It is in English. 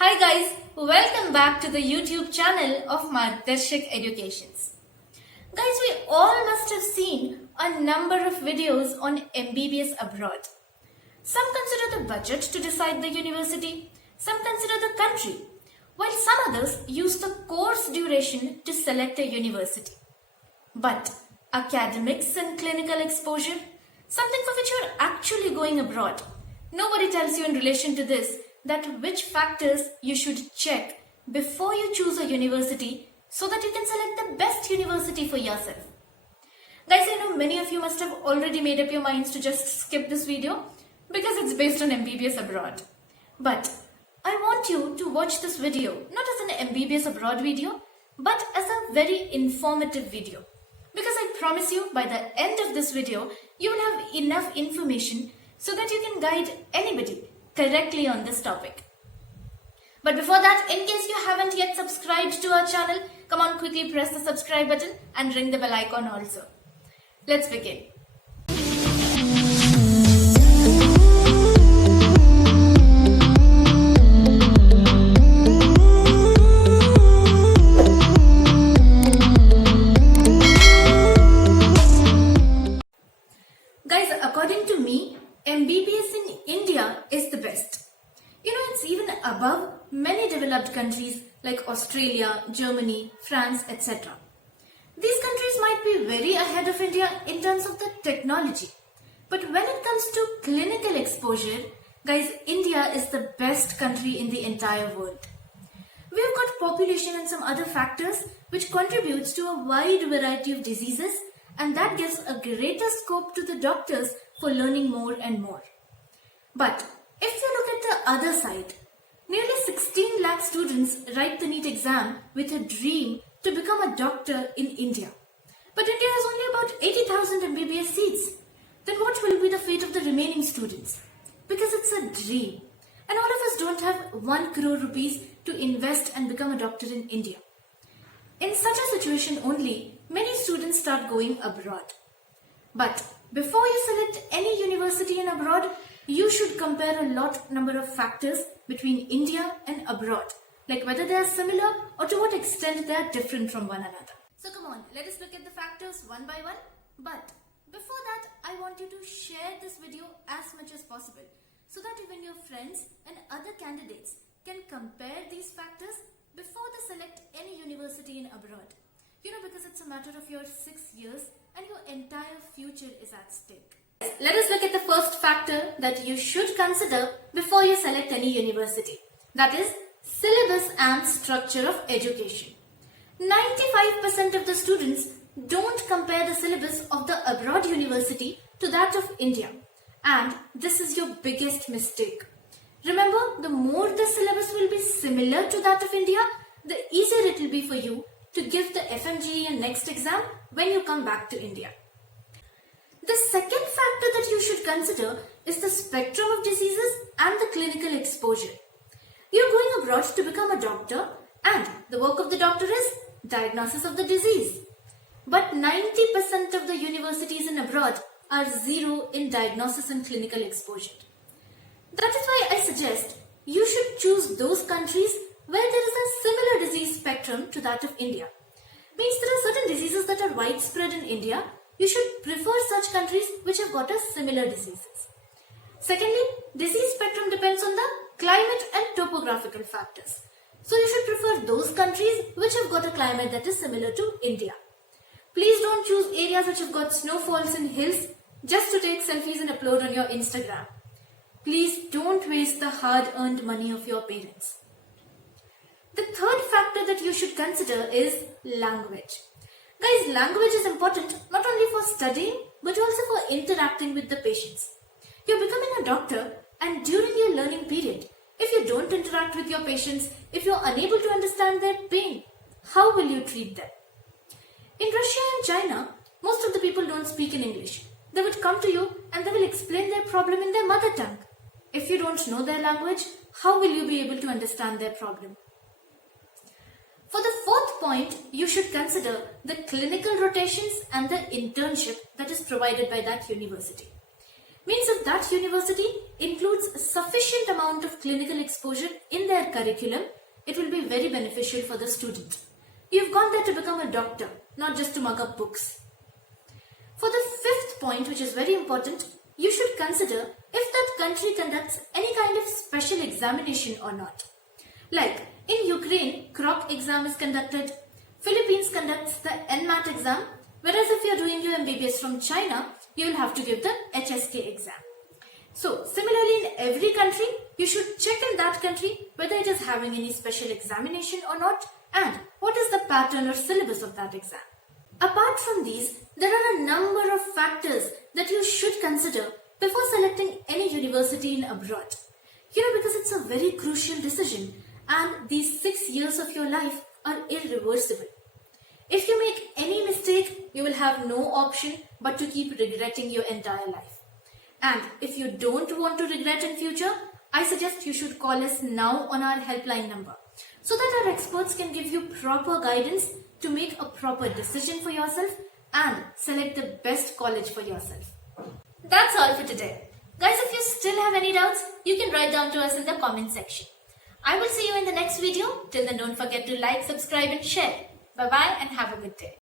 Hi guys, welcome back to the YouTube channel of Maargdarshak Educations. Guys, we all must have seen a number of videos on MBBS abroad. Some consider the budget to decide the university, some consider the country, while some others use the course duration to select a university. But academics and clinical exposure, something for which you're actually going abroad, nobody tells you in relation to this that which factors you should check before you choose a university so that you can select the best university for yourself. Guys, I know many of you must have already made up your minds to just skip this video because it's based on MBBS abroad. But I want you to watch this video not as an MBBS abroad video but as a very informative video. Because I promise you by the end of this video you will have enough information so that you can guide anybody correctly on this topic. But before that, in case you haven't yet subscribed to our channel, come on, quickly press the subscribe button and ring the bell icon also. Let's begin. Guys, according to me, MBBS in India is the best. You know, it's even above many developed countries like Australia, Germany, France, etc. These countries might be very ahead of India in terms of the technology. But when it comes to clinical exposure, guys, India is the best country in the entire world. We have got population and some other factors which contributes to a wide variety of diseases, and that gives a greater scope to the doctors for learning more and more. But if you look at the other side, nearly 16 lakh students write the NEET exam with a dream to become a doctor in India. But India has only about 80,000 MBBS seats. Then what will be the fate of the remaining students? Because it's a dream. And all of us don't have 1 crore rupees to invest and become a doctor in India. In such a situation only, many students start going abroad. But before you select any university in abroad, you should compare a number of factors between India and abroad, like whether they are similar or to what extent they are different from one another. So come on, let us look at the factors one by one. But before that, I want you to share this video as much as possible so that even your friends and other candidates can compare these factors before they select any university in abroad. You know, because it's a matter of your 6 years and your entire future is at stake. Let us look at the first factor that you should consider before you select any university. That is syllabus and structure of education. 95% of the students don't compare the syllabus of the abroad university to that of India. And this is your biggest mistake. Remember, the more the syllabus will be similar to that of India, the easier it will be for you to give the FMGE and next exam when you come back to India. The second factor that you should consider is the spectrum of diseases and the clinical exposure. You're going abroad to become a doctor, and the work of the doctor is diagnosis of the disease. But 90% of the universities in abroad are zero in diagnosis and clinical exposure. That is why I suggest you should choose those countries where there is a similar disease spectrum to that of India. Means there are certain diseases that are widespread in India. You should prefer such countries which have got a similar diseases. Secondly, disease spectrum depends on the climate and topographical factors. So you should prefer those countries which have got a climate that is similar to India. Please don't choose areas which have got snowfalls and hills just to take selfies and upload on your Instagram. Please don't waste the hard-earned money of your parents. The third factor that you should consider is language. Guys, language is important not only for studying but also for interacting with the patients. You're becoming a doctor, and during your learning period, if you don't interact with your patients, if you're unable to understand their pain, how will you treat them? In Russia and China, most of the people don't speak in English. They would come to you and they will explain their problem in their mother tongue. If you don't know their language, how will you be able to understand their problem? For the fourth point, you should consider the clinical rotations and the internship that is provided by that university. means if that university includes a sufficient amount of clinical exposure in their curriculum, it will be very beneficial for the student. You've gone there to become a doctor, not just to mug up books. For the fifth point, which is very important, you should consider if that country conducts any kind of special examination or not. Like in Ukraine, CROC exam is conducted, Philippines conducts the NMAT exam, whereas if you're doing your MBBS from China, you will have to give the HSK exam. So similarly in every country, you should check in that country whether it is having any special examination or not and what is the pattern or syllabus of that exam. Apart from these, there are a number of factors that you should consider before selecting any university in abroad. Because it's a very crucial decision and these 6 years of your life are irreversible. If you make any mistake, you will have no option but to keep regretting your entire life. And if you don't want to regret in future, I suggest you should call us now on our helpline number so that our experts can give you proper guidance to make a proper decision for yourself and select the best college for yourself. That's all for today. Guys, if you still have any doubts, you can write down to us in the comment section. I will see you in the next video. Till then, don't forget to like, subscribe and share. Bye-bye and have a good day.